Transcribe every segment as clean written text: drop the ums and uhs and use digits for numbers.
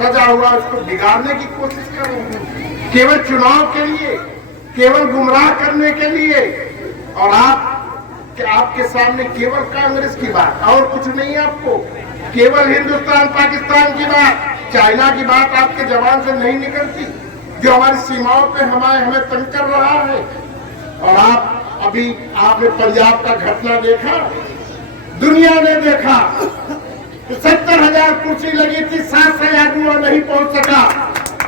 सजा हुआ उसको बिगाड़ने की कोशिश कर रहे हैं, केवल चुनाव के लिए, केवल गुमराह करने के लिए। और आपके सामने केवल कांग्रेस की बात और कुछ नहीं है, आपको केवल हिंदुस्तान पाकिस्तान की बात, चाइना की बात आपके जबान से नहीं निकलती, जो हमारी सीमाओं पे हमें तंग कर रहा है। और आपने पंजाब का घटना देखा, दुनिया ने देखा, 70,000 कुर्सी लगी थी, 7 से आदमी नहीं पहुंच सका,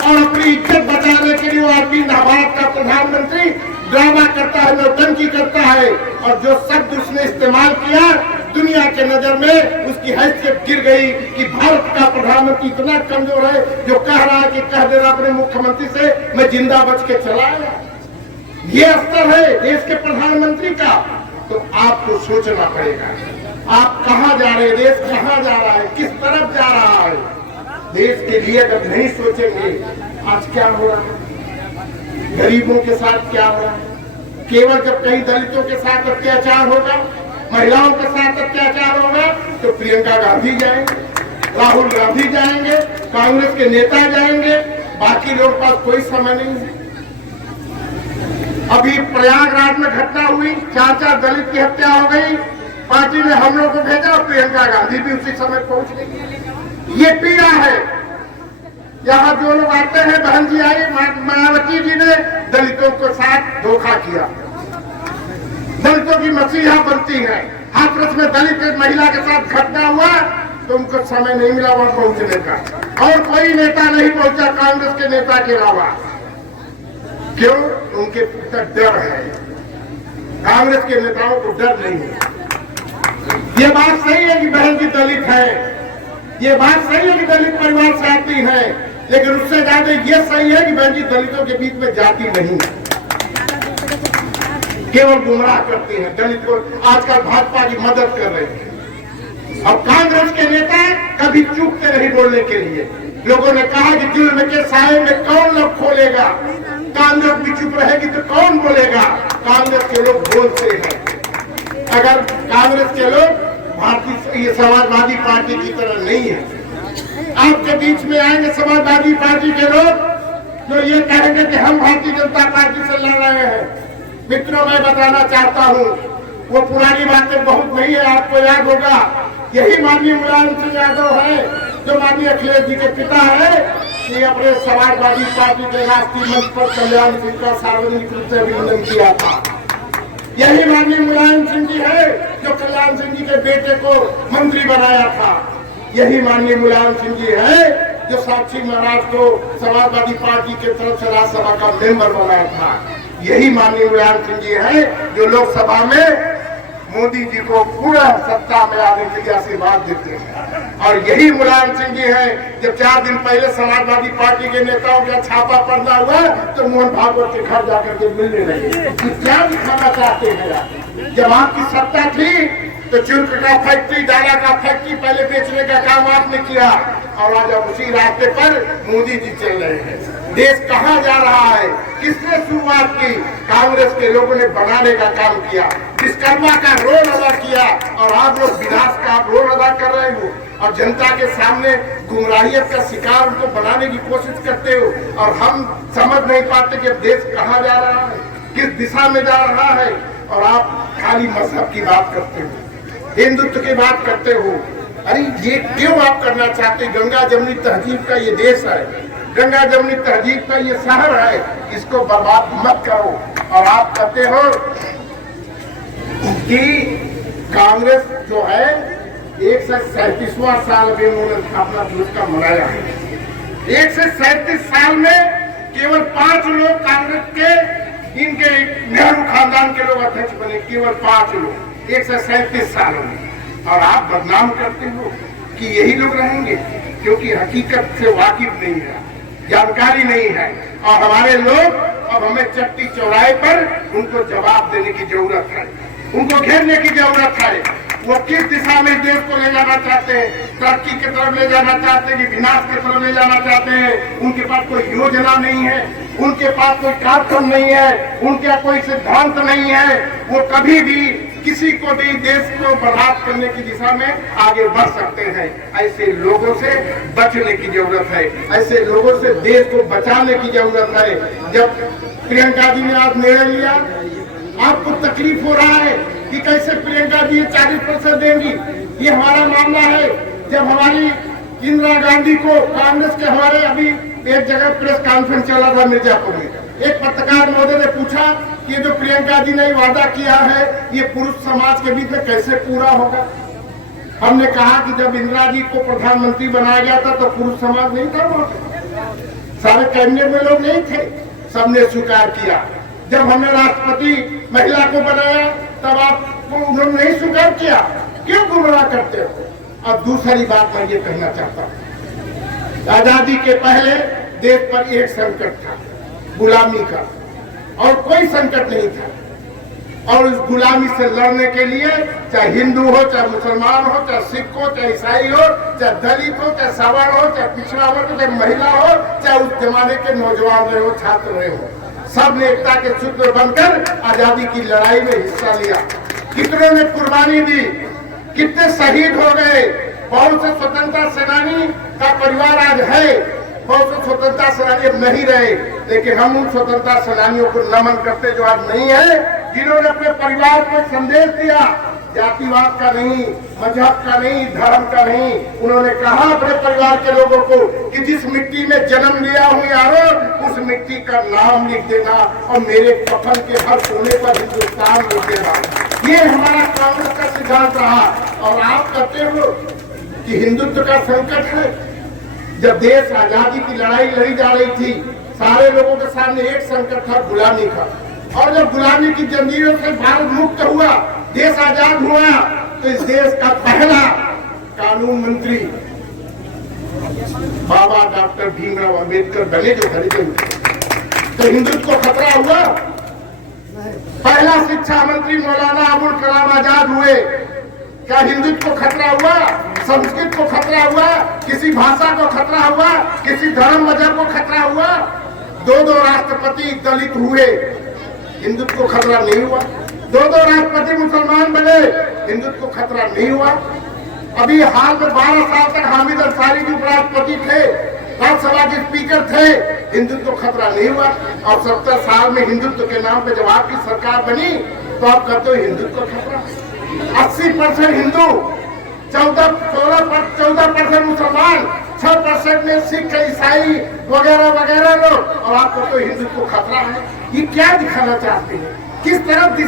और अपनी इज्जत बचाने के लिए वो आदमी भारत का प्रधानमंत्री ड्रामा करता है, नौटंकी करता है, और जो शब्द उसने इस्तेमाल किया दुनिया के नजर में उसकी हैसियत गिर गई कि भारत का प्रधानमंत्री इतना कमजोर है जो कह रहा है कि कह दे रहा अपने मुख्यमंत्री से मैं जिंदा बच के चला आया। ये स्तर है देश के प्रधानमंत्री का। तो आपको सोचना पड़ेगा, आप कहाँ जा रहे हैं, देश कहाँ जा रहा है, किस तरफ जा रहा है। देश के लिए अगर नहीं सोचेंगे, आज क्या हो रहा है, गरीबों के साथ क्या हो रहा है, केवल जब कहीं दलितों के साथ अत्याचार होगा, महिलाओं के साथ अत्याचार होगा, तो प्रियंका गांधी जाएंगे, राहुल गांधी जाएंगे, कांग्रेस के नेता जाएंगे, बाकी लोग पास कोई समय नहीं है। अभी प्रयागराज में घटना हुई, 4 दलित की हत्या हो गई, पार्टी ने हम लोग को भेजा और प्रियंका गांधी भी उसी समय पहुंच गई। ये पीड़ा है। यहाँ जो लोग आते हैं, बहन जी आई, मायावती जी ने दलितों के साथ धोखा किया, दलितों की मसीहा बनती है। हाथरस में दलित एक महिला के साथ घटना हुआ तो उनको समय नहीं मिला वहां पहुंचने का, और कोई नेता नहीं पहुंचा कांग्रेस के नेता के अलावा। क्यों? उनके भीतर डर है, कांग्रेस के नेताओं को डर नहीं है। ये बात सही है कि बहन जी दलित है, ये बात सही है कि दलित परिवार से आती है, लेकिन उससे ज्यादा ये सही है कि बहन जी दलितों के बीच में जाती नहीं, केवल गुमराह करती है दलित को। आजकल भाजपा की मदद कर रहे हैं, और कांग्रेस के नेता कभी चूकते नहीं बोलने के लिए। लोगों ने कहा कि जुल्म के साए में कौन लोग खोलेगा, कांग्रेस भी चुप रहेगी तो कौन बोलेगा। कांग्रेस के लोग बोलते हैं। अगर कांग्रेस के लोग भारतीय समाजवादी पार्टी की तरह नहीं है, आपके बीच में आएंगे समाजवादी पार्टी के लोग जो ये कहेंगे कि हम भारतीय जनता पार्टी से लड़ रहे हैं। मित्रों, मैं बताना चाहता हूँ, वो पुरानी बातें बहुत नहीं है। आपको याद होगा, यही माननीय मुलायम सिंह यादव है जो माननीय अखिलेश जी के पिता है, कि अपने समाजवादी पार्टी के राष्ट्रीय मंच पर कल्याण सिंह का सार्वजनिक रूप से अभिनंदन किया था। यही माननीय मुलायम सिंह जी है जो कल्याण सिंह जी के बेटे को मंत्री बनाया था। यही माननीय मुलायम सिंह जी है जो साक्षी महाराज को समाजवादी पार्टी के तरफ से राज्यसभा का मेंबर बनाया था। यही माननीय मुलायम सिंह जी है जो लोकसभा में मोदी जी को पूरा सत्ता में आने के लिए आशीर्वाद देते हैं। और यही मुलायम सिंह जी हैं जब 4 दिन पहले समाजवादी पार्टी के नेताओं का छापा पड़ना हुआ तो मोहन भागवत के घर जाकर के मिलने लगे। क्या दिखाना चाहते हैं? जब आपकी सत्ता थी तो चुल्क का फैक्ट्री, डाला का फैक्ट्री पहले बेचने का काम आपने किया, और आज अब उसी रास्ते पर मोदी जी चल रहे हैं। देश कहाँ जा रहा है? किसने शुरुआत की? कांग्रेस के लोगों ने बनाने का काम किया, विश्वकर्मा का रोल अदा किया, और आप लोग विनाश का रोल अदा कर रहे हो और जनता के सामने गुमराहियत का शिकार उनको बनाने की कोशिश करते हो। और हम समझ नहीं पाते कि देश कहाँ जा रहा है, किस दिशा में जा रहा है। और आप खाली मजहब की बात करते हो, हिंदुत्व की बात करते हो। अरे ये क्यों आप करना चाहते? गंगा जमुनी तहजीब का ये देश है, गंगा जमुनी तहजीब का ये शहर है, इसको बर्बाद मत करो। और आप कहते हो कि कांग्रेस जो है 137वां साल में उन्होंने स्थापना दिवस का मनाया है। 137 साल में केवल 5 लोग कांग्रेस के, इनके नेहरू खानदान के लोग अध्यक्ष बने, केवल 5 लोग 137 सालों में। और आप बदनाम करते हो कि यही लोग रहेंगे, क्योंकि हकीकत से वाकिफ नहीं है, जानकारी नहीं है। और हमारे लोग अब हमें चट्टी चौराहे पर उनको जवाब देने की जरूरत है, उनको घेरने की जरूरत है। वो किस दिशा में देश को ले जाना चाहते हैं? तरक्की की तरफ ले जाना चाहते हैं कि विनाश की तरफ ले जाना चाहते हैं? उनके पास कोई योजना नहीं है, उनके पास कोई कार्यक्रम नहीं है, उनका कोई सिद्धांत नहीं है। वो कभी भी किसी को भी देश को बर्बाद करने की दिशा में आगे बढ़ सकते हैं। ऐसे लोगों से बचने की जरूरत है, ऐसे लोगों से देश को बचाने की जरूरत है। जब प्रियंका जी ने आज निर्णय लिया, आपको तकलीफ हो रहा है कि कैसे प्रियंका जी 40% देंगी, ये हमारा मामला है। जब हमारी इंदिरा गांधी को कांग्रेस के हमारे अभी एक जगह प्रेस कॉन्फ्रेंस चला था मिर्जापुर में, एक पत्रकार महोदय ने पूछा कि जो प्रियंका जी ने वादा किया है ये पुरुष समाज के बीच में कैसे पूरा होगा। हमने कहा कि जब इंदिरा जी को प्रधानमंत्री बनाया गया था तो पुरुष समाज नहीं था, वहां सारे कैबिनेट में लोग नहीं थे, सबने स्वीकार किया। जब हमने राष्ट्रपति महिला को बनाया तब आपको उन्होंने नहीं स्वीकार किया, क्यों गुमराह करते हो। अब दूसरी बात मैं ये कहना चाहता हूँ, आजादी के पहले देश पर एक संकट था, गुलामी का, और कोई संकट नहीं था। और उस गुलामी से लड़ने के लिए चाहे हिंदू हो, चाहे मुसलमान हो, चाहे सिख हो, चाहे ईसाई हो, चाहे दलित हो, चाहे सवर्ण हो, चाहे पिछड़ा वर्ग हो, चाहे महिला हो, चाहे उस जमाने के नौजवान रहे हो, छात्र रहे हो, सब ने एकता के सूत्र बनकर आजादी की लड़ाई में हिस्सा लिया। कितनों ने कुर्बानी दी, कितने शहीद हो गए। बहुत से स्वतंत्रता सेनानी का परिवार आज है, बहुत से स्वतंत्रता सेनानी अब नहीं रहे, लेकिन हम उन स्वतंत्रता सेनानियों को नमन करते जो आज नहीं है, जिन्होंने अपने परिवार को संदेश दिया, जातिवाद का नहीं, मजहब का नहीं, धर्म का नहीं। उन्होंने कहा अपने परिवार के लोगों को कि जिस मिट्टी में जन्म लिया हूँ यारो, उस मिट्टी का नाम लिख देना और मेरे कफन के हर कोने पर हिंदुस्तान लिख देना। ये हमारा कांग्रेस का सिद्धांत रहा। और आप कहते हो कि हिंदुत्व का संकट है। जब देश आजादी की लड़ाई लड़ी जा रही थी, सारे लोगों के सामने एक संकट था, गुलामी का। और जब गुलामी की जंजीरों से भारत मुक्त हुआ, देश आजाद हुआ, तो इस देश का पहला कानून मंत्री बाबा डॉक्टर भीमराव अंबेडकर बने, जो खरीदे हुए। तो हिंदुत्व को खतरा हुआ। पहला शिक्षा मंत्री मौलाना अबुल कलाम आजाद हुए, क्या हिंदुत्व को खतरा हुआ? संस्कृत को खतरा हुआ? किसी भाषा को खतरा हुआ? किसी धर्म मजहब को खतरा हुआ? दो राष्ट्रपति दलित हुए, हिंदुत्व को खतरा नहीं हुआ। दो राष्ट्रपति मुसलमान बने, हिंदुत्व को खतरा नहीं हुआ। अभी हाल में 12 साल तक हामिद अंसारी जी उपराष्ट्रपति थे, राज्यसभा के स्पीकर थे, हिंदुत्व को खतरा नहीं हुआ। और 70 साल में हिंदुत्व के नाम पे जब आपकी सरकार बनी तो आप कहते हो हिंदुत्व को खतरा। 80% हिंदू, 14% मुसलमान, 6% में सिख, ईसाई वगैरह वगैरह लोग, और आपको तो हिंदुत्व को खतरा है। ये क्या दिखाना चाहते हैं? किस तरफ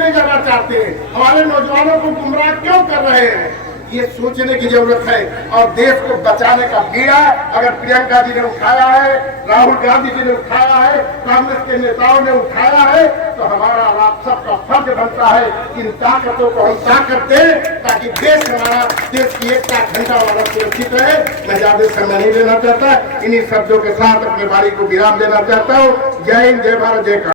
ले जाना चाहते हैं? हमारे नौजवानों को गुमराह क्यों कर रहे हैं? ये सोचने की जरूरत है। और देश को बचाने का बीड़ा अगर प्रियंका जी ने उठाया है, राहुल गांधी जी ने उठाया है, कांग्रेस के नेताओं ने उठाया है, तो हमारा आप सबका फर्ज बनता है इन ताकतों को हम ताकत दें, ताकि देश हमारा, देश की एकता घंटा वाला सुरक्षित रहे। मैं ज्यादा समय नहीं लेना चाहता, इन्हीं शब्दों के साथ अपने बारी को विराम देना चाहता हूँ। जय हिंद, जय भारत, जय